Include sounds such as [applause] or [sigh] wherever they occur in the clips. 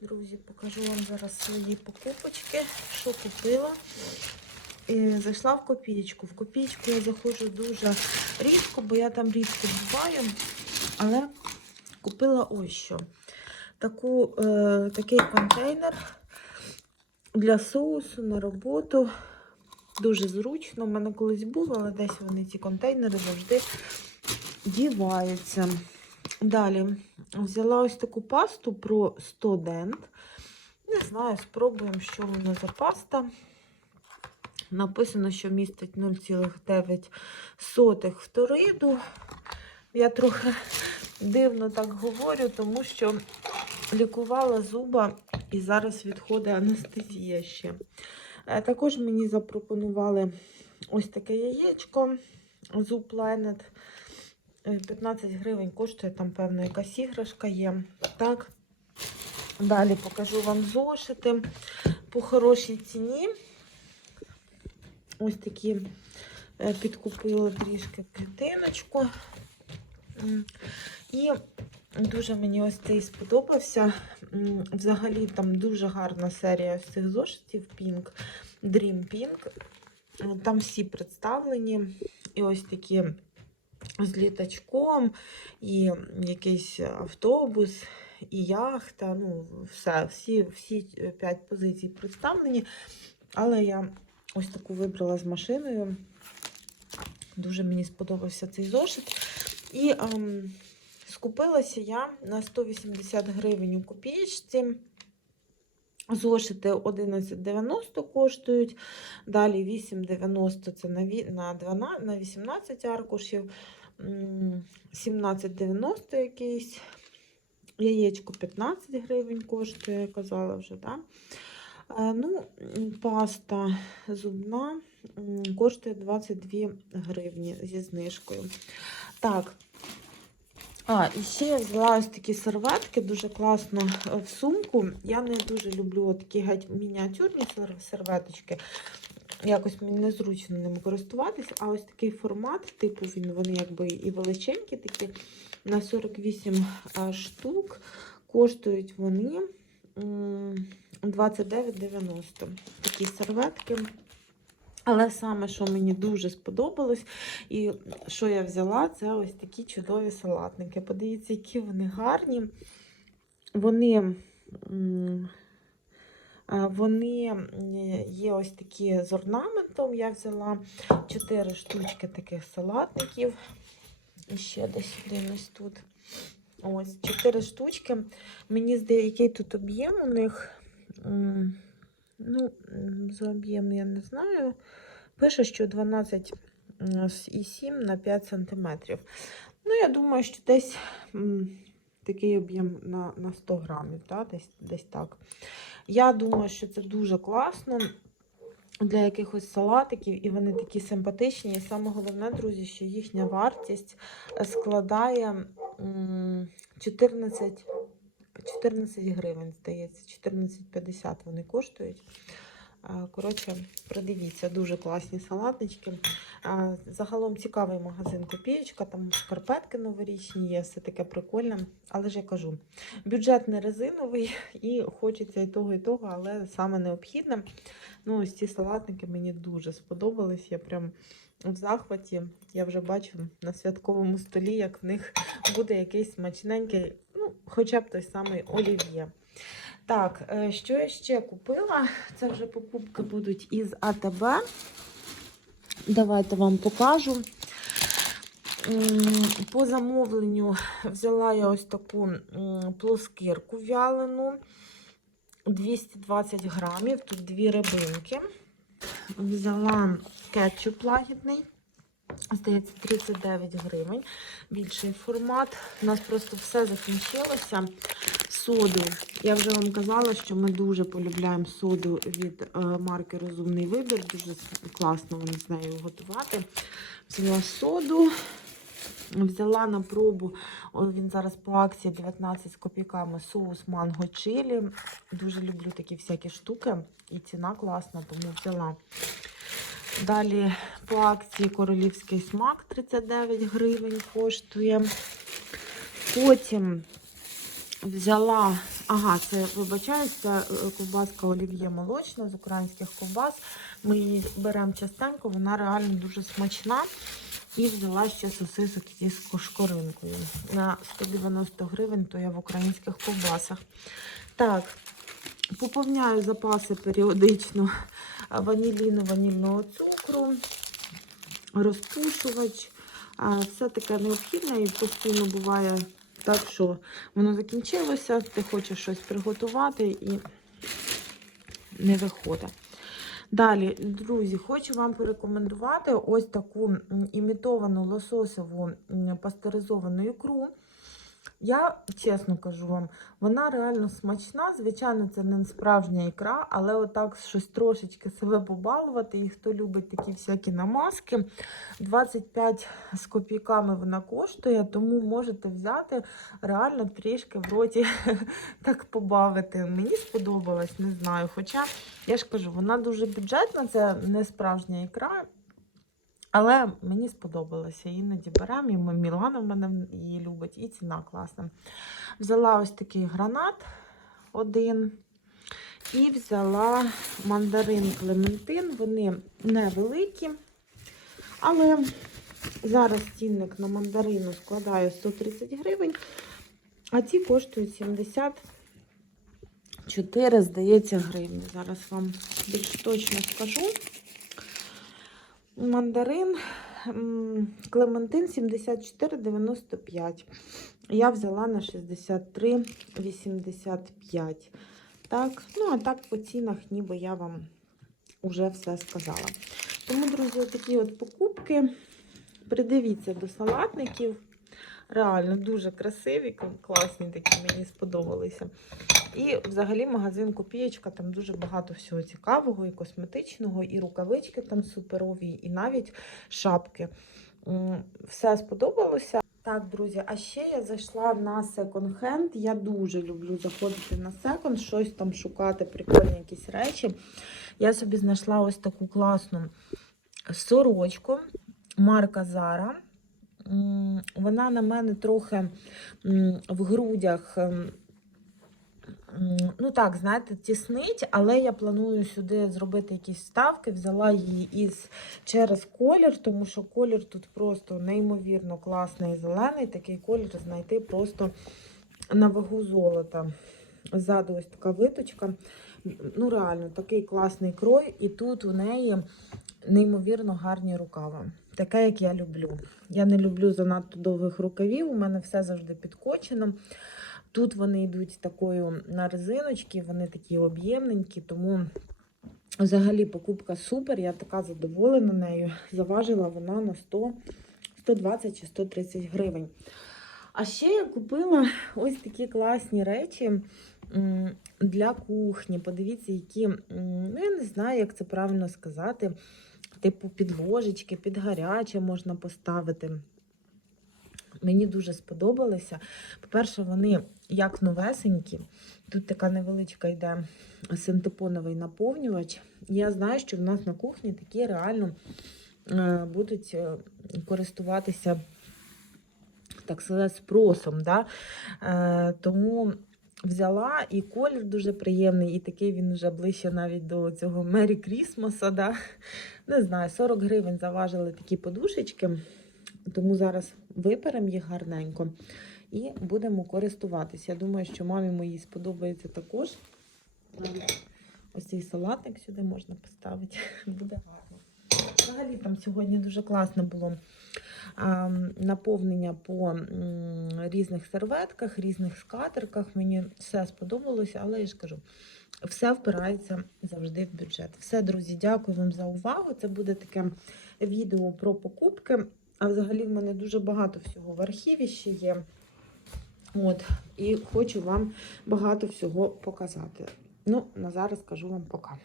Друзі, покажу вам зараз свої покупочки, що купила. Е, Зайшла в копієчку. В копієчку я заходжу дуже рідко, бо я там рідко буваю. Але купила ось що. Таку, е, такий контейнер для соусу на роботу. Дуже зручно. У мене колись було, але десь вони ці контейнери завжди діваються. Далі взяла ось таку пасту про 100 дент. Не знаю, спробуємо, що воно за паста. Написано, що містить 0,9 фториду. Я трохи дивно так говорю, тому що лікувала зуба і зараз відходить анестезія ще. Е, Також мені запропонували ось таке яєчко Zoo Planet. Е, 15 гривень коштує, там, певно, якась іграшка є. Так. Далі покажу вам зошити по хорошій ціні. Ось такі е, підкупила трішки клітиночку. І дуже мені ось цей сподобався. Взагалі там дуже гарна серія ось цих зошитів Pink, Dream Pink. Е, Там всі представлені. І ось такі з літачком, і якийсь автобус, і яхта. Ну, все, всі, всі п'ять позицій представлені. Але я ось таку вибрала з машиною. Дуже мені сподобався цей зошит. І ем, скупилася я на 180 гривень у копієчці. Зошити 11,90 коштують. Далі 8,90 це на, 12, на 18 аркушів. М, 17,90 якийсь. Яєчко 15 гривень коштує, я казала вже, так? Е, Ну, паста зубна коштує 22 гривні зі знижкою. Так. А, і ще я взяла ось такі серветки, дуже класно е, в сумку. Я не дуже люблю такі геть мініатюрні серветочки. Якось мені незручно ними користуватися. А ось такий формат, типу він, вони якби і величенькі такі, на 48 штук. Коштують вони 29,90. Такі серветки. Але саме, що мені дуже сподобалось, і що я взяла, це ось такі чудові салатники. Подивіться, які вони гарні. Вони, вони є ось такі з орнаментом. Я взяла 4 штучки таких салатників. І ще десь один ось тут. Ось 4 штучки. Мені здається, який тут об'єм у них. Ну, за об'єм я не знаю. Пише, що 12,7 на 5 см. Ну, я думаю, що десь такий об'єм на, на 100 грамів, та? Десь, десь так. Я думаю, що це дуже класно для якихось салатиків, і вони такі симпатичні. І саме головне, друзі, що їхня вартість складає 14, 14 гривень, здається, 14,50 вони коштують. Коротше, придивіться, дуже класні салатнички. Загалом цікавий магазин Копієчка, там шкарпетки новорічні є, все таке прикольне. Але ж я кажу, бюджет не резиновий [laughs] і хочеться і того, і того, але саме необхідне. Ну, ось ці салатники мені дуже сподобались. Я прям в захваті. Я вже бачу на святковому столі, як в них [laughs] буде якийсь смачненький, ну, хоча б той самий олів'є. Так, е, що я ще купила? Це вже покупки будуть із АТБ. Давайте вам покажу. По замовленню взяла я ось таку м, плоскирку вялену. 220 грамів, тут дві рибинки. Взяла кетчуп лагідний. Здається, 39 гривень. Більший формат. У нас просто все закінчилося. Соду. Я вже вам казала, що ми дуже полюбляємо соду від е, марки Розумний вибір. Дуже класно вони з нею готувати. Взяла соду. Взяла на пробу, він зараз по акції 19 з копійками, соус манго чилі. Дуже люблю такі всякі штуки. І ціна класна, тому взяла. Далі по акції королівський смак 39 гривень коштує. Потім взяла, ага, це вибачаюсь, це е, ковбаска олів'є молочна з українських ковбас. Ми її беремо частенько, вона реально дуже смачна. І взяла ще сосисок зі шкоринкою. На 190 гривень, то я в українських ковбасах. Так, поповняю запаси періодично ваніліну, ванільного цукру, розпушувач. Все таке необхідне і постійно буває так, що воно закінчилося, ти хочеш щось приготувати і не виходить. Далі, друзі, хочу вам порекомендувати ось таку імітовану лососову пастеризовану ікру. Я чесно кажу вам, вона реально смачна. Звичайно, це не справжня ікра, але отак щось трошечки себе побалувати. І хто любить такі всякі намазки, 25 з копійками вона коштує, тому можете взяти реально трішки в роті [laughs] так побавити. Мені сподобалось, не знаю. Хоча, я ж кажу, вона дуже бюджетна, це не справжня ікра. Але мені сподобалося. Іноді беремо, і Мілана в мене її любить, і ціна класна. Взяла ось такий гранат один. І взяла мандарин Клементин. Вони невеликі. Але зараз цінник на мандарину складає 130 гривень, а ці коштують 74, здається, гривні. Зараз вам більш точно скажу. Мандарин Клементин 74,95. Я взяла на 63,85. Так, ну а так по цінах, ніби я вам уже все сказала. Тому, друзі, такі от покупки. Придивіться до салатників. Реально дуже красиві, класні такі, мені сподобалися. І взагалі магазин Копієчка, там дуже багато всього цікавого, і косметичного, і рукавички там суперові, і навіть шапки. Все сподобалося. Так, друзі, а ще я зайшла на секонд-хенд. Я дуже люблю заходити на секонд, щось там шукати, прикольні якісь речі. Я собі знайшла ось таку класну сорочку марка Zara. Вона на мене трохи в грудях. Ну так, знаєте, тіснить, але я планую сюди зробити якісь вставки. Взяла її із через колір, тому що колір тут просто неймовірно класний зелений. Такий колір знайти просто на вагу золота. Ззаду ось така виточка. Ну, реально, такий класний крой, і тут у неї неймовірно гарні рукава. Таке, як я люблю. Я не люблю занадто довгих рукавів, у мене все завжди підкочено. Тут вони йдуть такою на резиночки, вони такі об'ємненькі, тому взагалі покупка супер. Я така задоволена нею. Заважила вона на 100, 120 чи 130 гривень. А ще я купила ось такі класні речі для кухні. Подивіться, які, ну я не знаю, як це правильно сказати. Типу під ложечки, під гаряче можна поставити. Мені дуже сподобалося. По-перше, вони як новесенькі. Тут така невеличка йде синтепоновий наповнювач. Я знаю, що в нас на кухні такі реально е, будуть е, користуватися так сказати, спросом. Да? Е, тому взяла і колір дуже приємний, і такий він вже ближче навіть до цього Мері Крісмаса. Да? Не знаю, 40 гривень заважили такі подушечки. Тому зараз виперемо їх гарненько і будемо користуватися. Я думаю, що мамі моїй сподобається також. Ось цей салатник сюди можна поставити. [laughs] Буде гарно. Взагалі там сьогодні дуже класно було а, наповнення по м, різних серветках, різних скатерках. Мені все сподобалося, але я ж кажу, все впирається завжди в бюджет. Все, друзі, дякую вам за увагу. Це буде таке відео про покупки. А взагалі в мене дуже багато всього в архіві ще є. От, і хочу вам багато всього показати. Ну, на зараз кажу вам пока.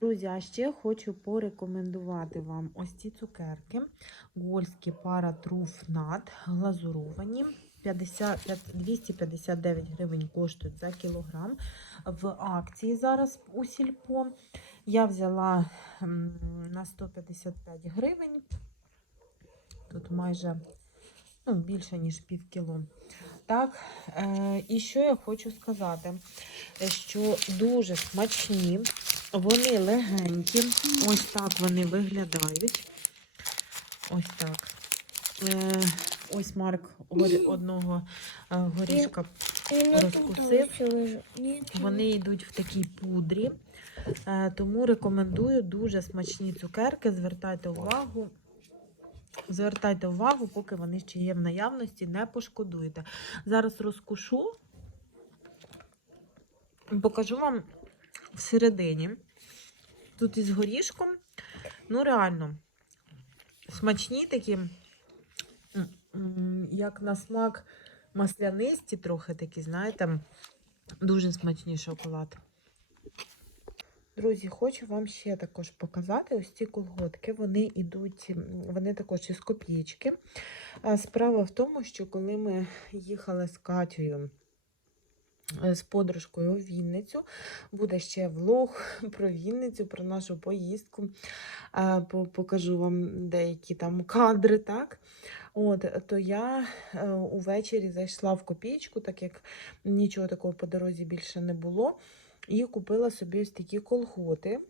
Друзі, а ще хочу порекомендувати вам ось ці цукерки. Гольські пара труф нат, глазуровані. 50, 259 гривень коштують за кілограм. В акції зараз у сільпо. Я взяла на 155 гривень. Тут майже ну, більше, ніж пів кіло. так. Е, і що я хочу сказати? Що дуже смачні, вони легенькі. Ось так вони виглядають. Ось так. Е, ось Марк одного е, горішка розкусив. Вони йдуть в такій пудрі, е, тому рекомендую дуже смачні цукерки. Звертайте увагу. Звертайте увагу, поки вони ще є в наявності, не пошкодуйте. Зараз розкушу, покажу вам всередині. Тут із горішком. Ну, реально, смачні такі, як на смак маслянисті, трохи такі, знаєте, дуже смачний шоколад. Друзі, хочу вам ще також показати ось ці колготки. Вони йдуть, вони також із копійки. Справа в тому, що коли ми їхали з Катєю е, з подружкою у Вінницю, буде ще влог [laughs] про Вінницю, про нашу поїздку. Покажу вам деякі там кадри, так? От, то я е, увечері зайшла в копійку, так як нічого такого по дорозі більше не було. І купила собі ось такі колготи.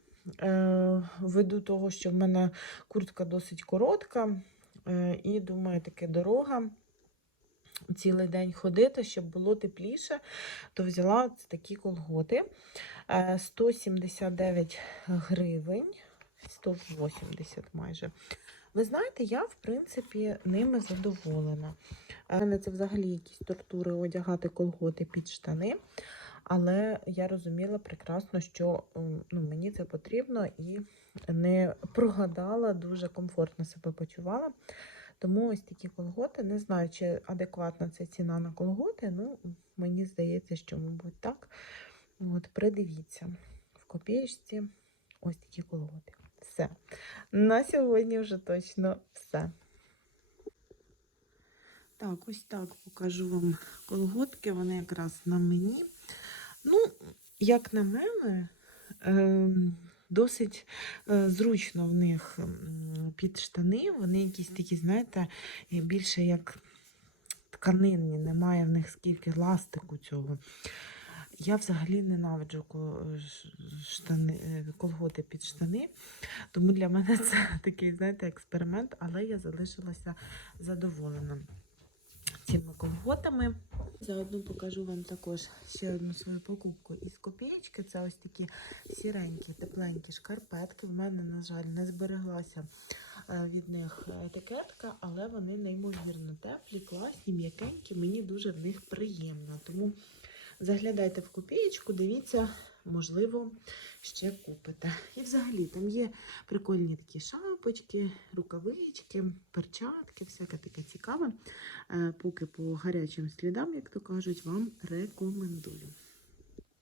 Е, ввиду того, що в мене куртка досить коротка, е, і думаю, таке дорога. Цілий день ходити, щоб було тепліше, то взяла такі колготи. Е, 179 гривень, 180 майже. Ви знаєте, я, в принципі, ними задоволена. У мене це взагалі якісь тортури одягати колготи під штани. Але я розуміла прекрасно, що ну, мені це потрібно і не прогадала, дуже комфортно себе почувала. Тому ось такі колготи. Не знаю, чи адекватна це ціна на колготи. Ну, мені здається, що, мабуть, так. От, придивіться, в копієчці ось такі колготи. Все. На сьогодні вже точно все. Так, ось так покажу вам колготки. Вони якраз на мені. Ну, як на мене, ем, досить е, зручно в них під штани. Вони якісь такі, знаєте, більше як тканинні, немає в них скільки ластику цього. Я взагалі ненавиджу штани, е, колготи під штани, тому для мене це [laughs] такий, знаєте, експеримент, але я залишилася задоволена цими колготами. Заодно покажу вам також ще одну свою покупку із копієчки. Це ось такі сіренькі, тепленькі шкарпетки. В мене, на жаль, не збереглася е, від них етикетка, але вони неймовірно теплі, класні, м'якенькі. Мені дуже в них приємно. Тому заглядайте в копієчку, дивіться, можливо, ще купите. І взагалі там є прикольні такі шапочки, рукавички, перчатки, всяке таке цікаве. Е, Поки по гарячим слідам, як то кажуть, вам рекомендую.